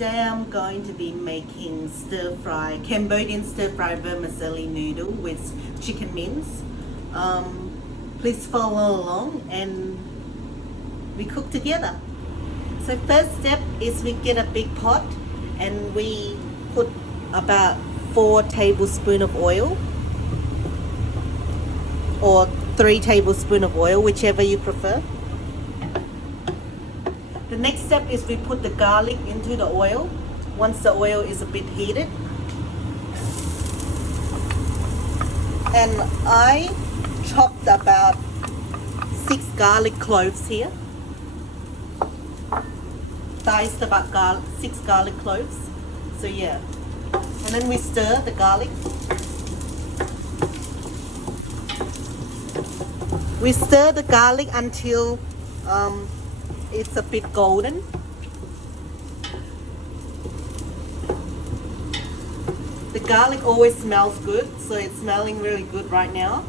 today I'm going to be making Cambodian stir-fry vermicelli noodle with chicken mince. Please follow along and we cook together. So first step is we get a big pot and we put about 4 tablespoons of oil or 3 tablespoons of oil, whichever you prefer. The next step is we put the garlic into the oil once the oil is a bit heated. And I chopped about 6 garlic cloves here. Diced about 6 garlic cloves. So yeah. And then we stir the garlic. We stir the garlic until it's a bit golden. The garlic always smells good, so it's smelling really good right now.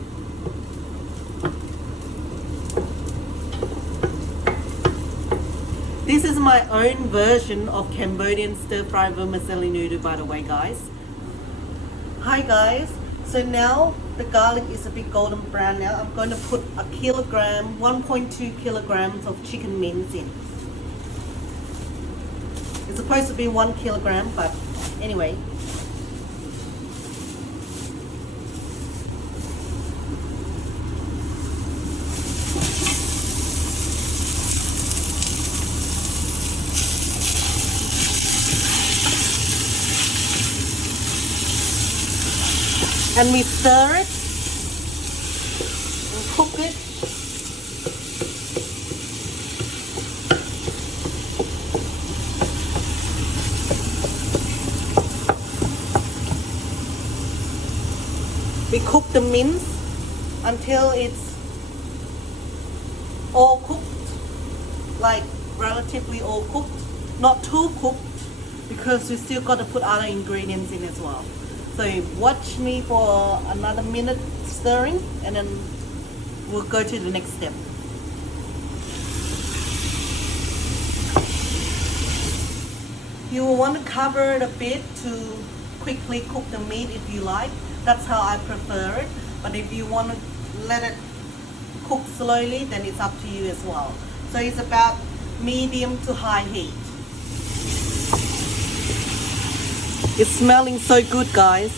This is my own version of Cambodian stir-fry vermicelli noodle, by the way, guys. Hi guys. So now the garlic is a bit golden brown now. I'm going to put 1.2 kilograms of chicken mince in. It's supposed to be 1 kilogram, but anyway. And we stir it and cook it. We cook the mince until it's all cooked, like relatively all cooked, not too cooked, because we still got to put other ingredients in as well. So watch me for another minute stirring and then we'll go to the next step. You will want to cover it a bit to quickly cook the meat if you like. That's how I prefer it. But if you want to let it cook slowly, then it's up to you as well. So it's about medium to high heat. It's smelling so good, guys.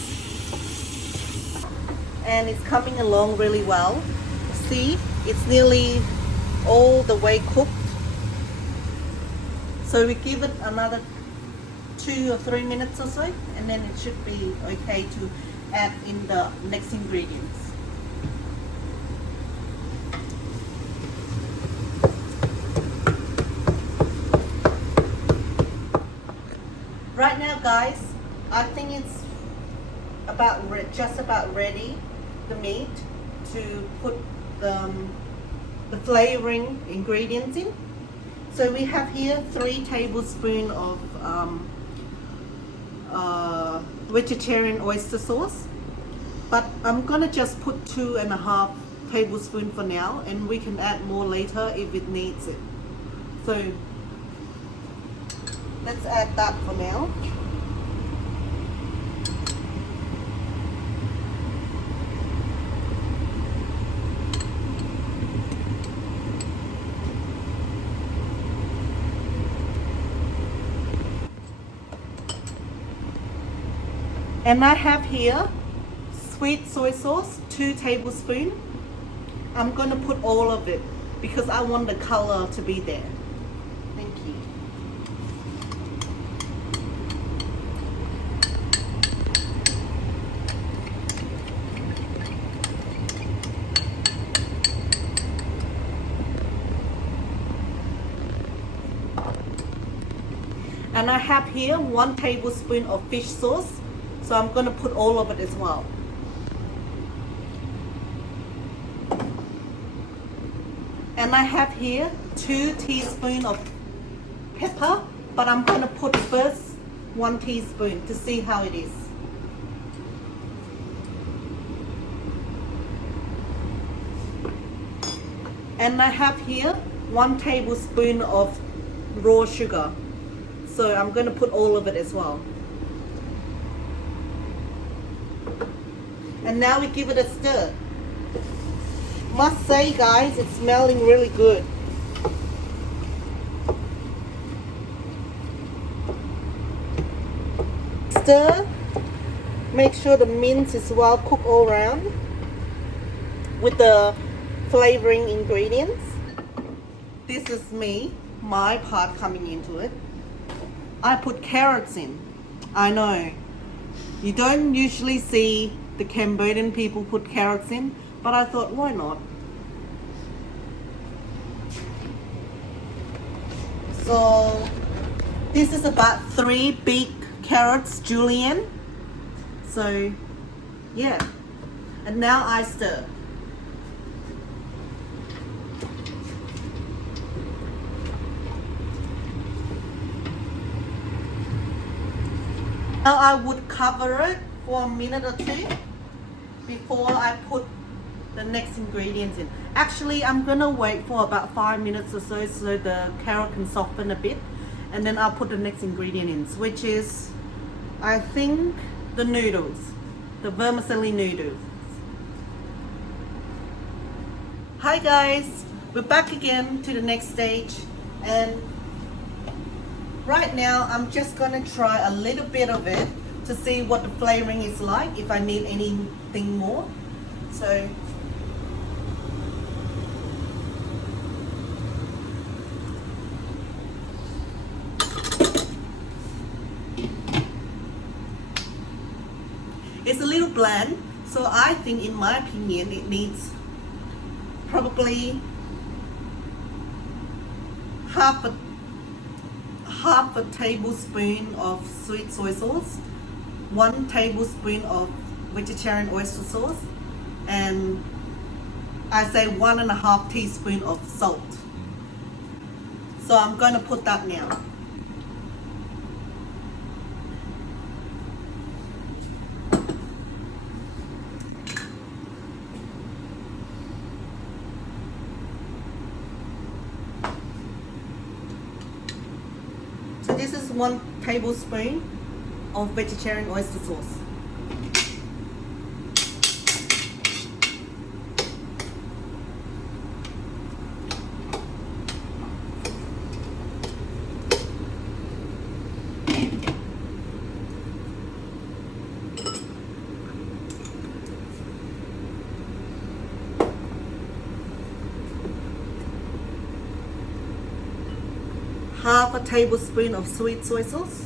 And it's coming along really well. See, it's nearly all the way cooked. So we give it another 2 or 3 minutes or so, and then it should be okay to add in the next ingredients. Right now, guys, I think it's just about ready, the meat, to put the flavoring ingredients in. So we have here 3 tablespoons of vegetarian oyster sauce, but I'm gonna just put 2.5 tablespoons for now, and we can add more later if it needs it. So let's add that for now. And I have here sweet soy sauce, 2 tablespoons. I'm going to put all of it because I want the color to be there. Thank you. And I have here 1 tablespoon of fish sauce. So I'm going to put all of it as well. And I have here 2 teaspoons of pepper, but I'm going to put first 1 teaspoon to see how it is. And I have here 1 tablespoon of raw sugar. So I'm going to put all of it as well. And now we give it a stir. Must say guys, it's smelling really good. Stir. Make sure the mince is well cooked all around with the flavoring ingredients. This is my part coming into it. I put carrots in. I know you don't usually see the Cambodian people put carrots in, but I thought, why not? So this is about 3 big carrots julienne. So yeah, and now I stir. Now I would cover it for a minute or two before I put the next ingredients in. Actually, I'm gonna wait for about 5 minutes or so the carrot can soften a bit, and then I'll put the next ingredient in, which is, I think, the noodles, the vermicelli noodles. Hi guys, we're back again to the next stage, and right now I'm just gonna try a little bit of it to see what the flavoring is like, if I need anything more. So it's a little bland, so I think, in my opinion, it needs probably half a tablespoon of sweet soy sauce, 1 tablespoon of vegetarian oyster sauce, and I say 1.5 teaspoon of salt. So I'm going to put that now. So this is 1 tablespoon of vegetarian oyster sauce. Half a tablespoon of sweet soy sauce.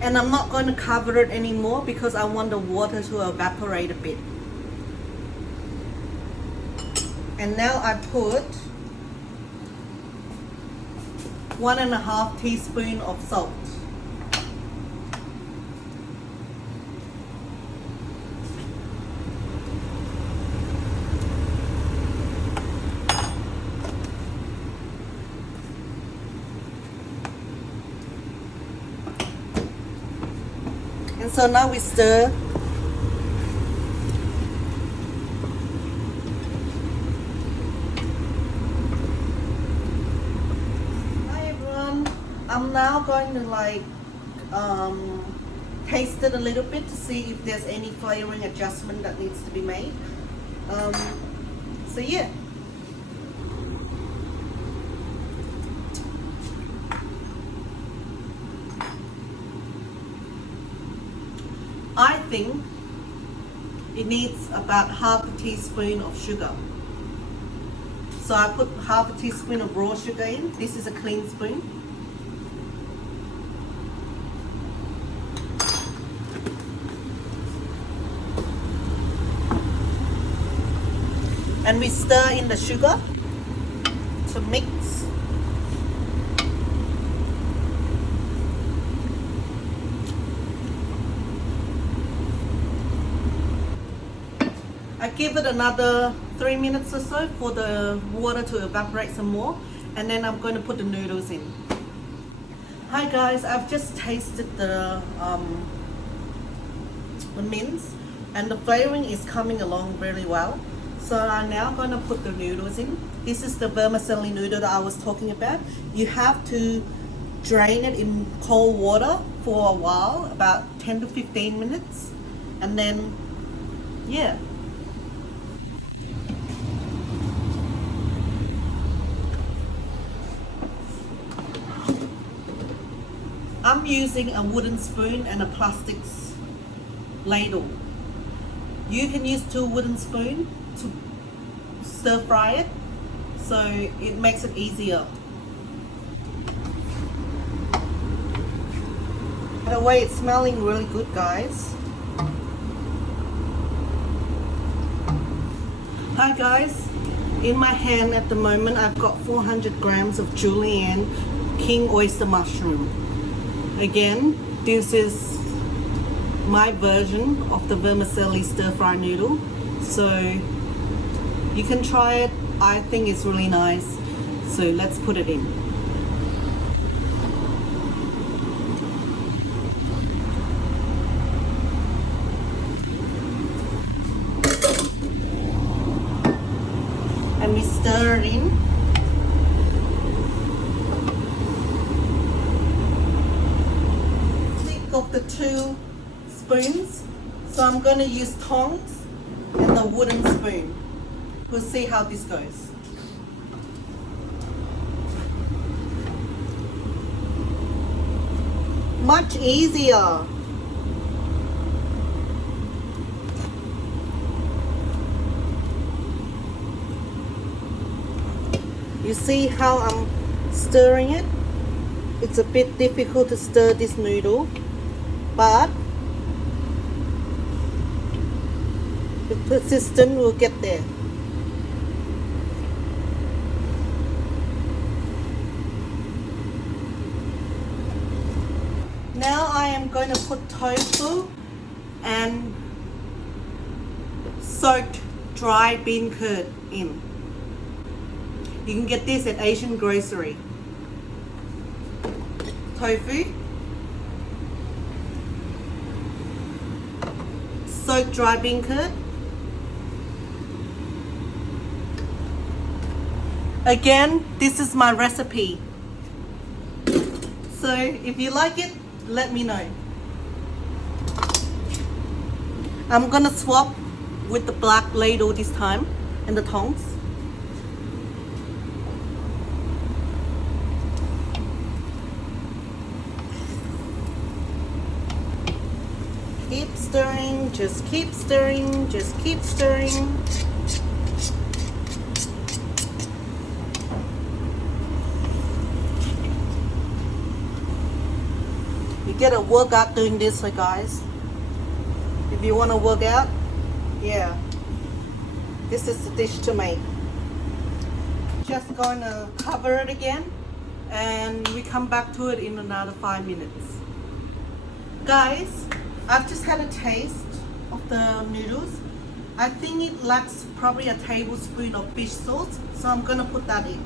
And I'm not going to cover it anymore because I want the water to evaporate a bit. And now I put 1.5 teaspoon of salt. And so now we stir. I'm now going to taste it a little bit to see if there's any flavoring adjustment that needs to be made. So yeah. I think it needs about half a teaspoon of sugar. So I put half a teaspoon of raw sugar in. This is a clean spoon. And we stir in the sugar to mix. I give it another 3 minutes or so for the water to evaporate some more, and then I'm going to put the noodles in. Hi guys, I've just tasted the mince and the flavoring is coming along really well. So I'm now going to put the noodles in. This is the vermicelli noodle that I was talking about. You have to drain it in cold water for a while, about 10 to 15 minutes. And then, yeah. I'm using a wooden spoon and a plastic ladle. You can use two wooden spoons to stir fry it, so it makes it easier. By the way, it's smelling really good, guys. Hi guys, in my hand at the moment I've got 400 grams of julienne king oyster mushroom. Again, this is my version of the vermicelli stir fry noodle, so you can try it. I think it's really nice, so let's put it in. And we stir it in. Stick of the two spoons, so I'm going to use tongs and the wooden spoon. We'll see how this goes. Much easier. You see how I'm stirring it? It's a bit difficult to stir this noodle, but with persistence we'll get there. Now I am going to put tofu and soaked dry bean curd in. You can get this at Asian grocery. Tofu, soaked dry bean curd. Again, this is my recipe. So if you like it, let me know. I'm gonna swap with the black ladle this time and the tongs. Keep stirring, just keep stirring, just keep stirring. You get a workout doing this, guys. If you want to work out, yeah, this is the dish to make. Just going to cover it again and we come back to it in another 5 minutes. Guys, I've just had a taste of the noodles. I think it lacks probably a tablespoon of fish sauce, so I'm going to put that in.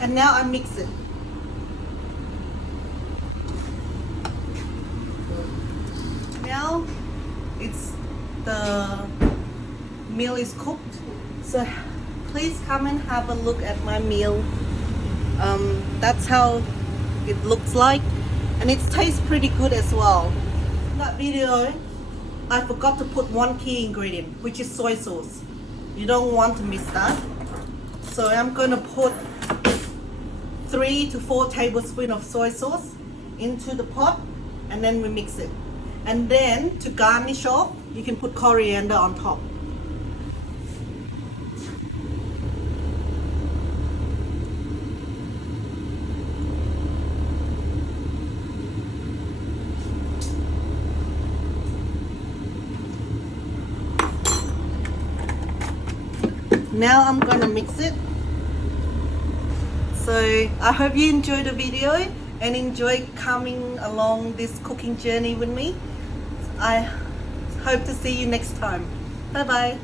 And now I mix it. Now it's the meal is cooked, so please come and have a look at my meal. That's how it looks like, and it tastes pretty good as well. In that video, I forgot to put one key ingredient, which is soy sauce. You don't want to miss that. So I'm going to put 3 to 4 tablespoons of soy sauce into the pot, and then we mix it. And then to garnish off, you can put coriander on top. Now I'm going to mix it. So I hope you enjoyed the video and enjoy coming along this cooking journey with me. Hope to see you next time. Bye bye.